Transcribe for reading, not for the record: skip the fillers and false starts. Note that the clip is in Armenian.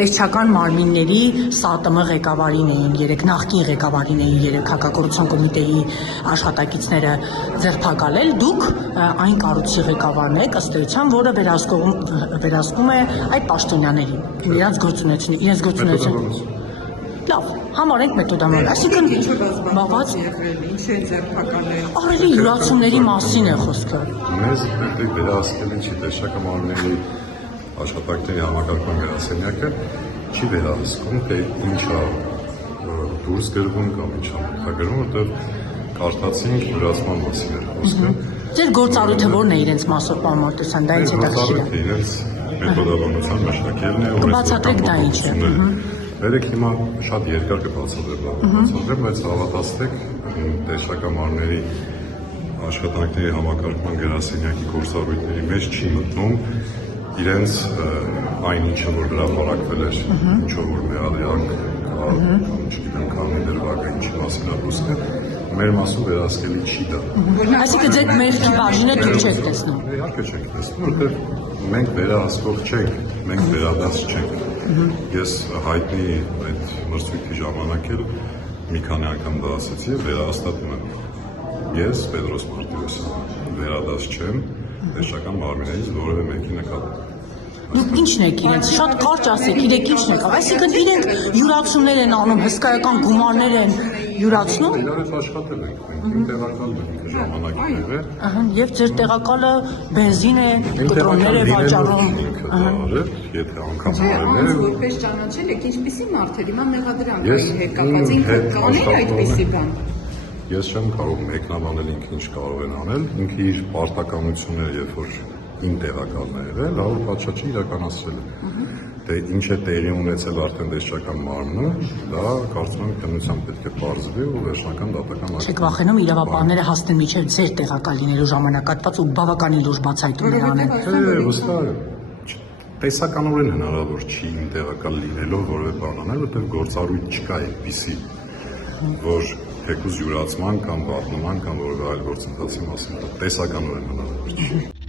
Տեսչական մարմինների ՍԱՏՄ ղեկավարին էին երեք, նախկին ղեկավարին էին երեք հակակոռուպցիոն կոմիտեի աշխատակիցները ձերբակալել, դուք այն կառույցի ղեկավարն եք, ըստ էության, որը վերահսկում է այդ պաշտոնյաներին, իրենց գործունեությունը։ Լավ, համարենք մեթոդամանալ, այսինքն բաղված ինչ է ձերբակալել։ Ահռելի յուրացումների մասին է խոսքը։ Մեզ վերահսկել չի տեսչական մարմինների աշխատակցների համակարգման գրասենյակը չի վերահսկում, թե ինչ է դուրս գրվում կամ ինչ է մտագրվում, որտեղ կարդացինք յուրացման մասին էր խոսքը։ Ձեր գործառույթը ո՞րն է իրենց մասով, պարոն Մարտիրոսյան, դա ինձ հետաքրքիր է։ Իրենց մեթոդաբանության մշակելն է, Կբացատրեք դա ինչ է։ Վերեք հիմա շատ երկար կբացատրեմ, բայց հավատացեք տեսչական մարմինների աշխատանքների համակարգման գրասենյակի գործառույթների մեջ չի մտնում իրենց այն ինչը որ հրապարակվել էր, ինչով որ մեղադրյալ չգիտեմ քանի դրվագ ինչի մասին է խոսքը, մեր մասում վերահսկելի չի դա։ Այսինքն ձեր մերքի բաժինը դուք չեք տեսնում։ Իհարկե չենք տեսնում, որովհետև մենք վերահսկող չենք, մենք վերադաս չենք։ Ես հայտնի այդ մրցույթի ժամանակ էլ մի քանի անգամ դա ասեցի, վերահաստատում եմ։ Ես Պետրոս Մարտիրոսյան վերադաս չեմ տեսչական մարմիններից որևէ մեկի նկատմամբ։ Դուք ի՞նչն եք իրենց, շատ կարճ ասեք, իրենք ի՞նչն եք, այսինքն իրենք յուրացումներ են անում, հսկայական գումարներ են յուրացնում։ Իրար հետ աշխատել ենք, մենք տեղակալում ենք ժամանակներ է։ Եվ ձեր տեղակալը բենզին է, կտրոններ է վաճառում։ Եթե անգամ արել է։ Որպես ճանաչել եք, ինչպիսի մարդեր, հիմա մեղադրանք հետ կապված, ինքը կանել այդպիսի բան։ Ես չեմ կարող մեկնաբանել ինքը ինչ կարող են անել, ինքը իր պարտականությունները երբ որ իմ տեղակալներ է, լավ պատշաճի իրականացրել է։ Դե ինչ է տեղի ունեցել արդեն տեսչական մարմնում, դա կարծում եմ քննությամբ պետք է բարձվի ու վերջնական դատական ակտ։ Չեք վախենում իրավապահները հասնեն միջև ձեր տեղակալ լինելու ժամանակատված ու բավականին լուրջ բացահայտումներ անեն։ Վստահ տեսականորեն հնարավոր չի իմ տեղակալ լինելով որևէ բան անել, որտեղ գործառույթ չկա այդպիսի, որ թեկուզ յուրացման կամ վատնման կամ որևէ այլ գործընթացի մասին տեսականորեն հնարավոր չի։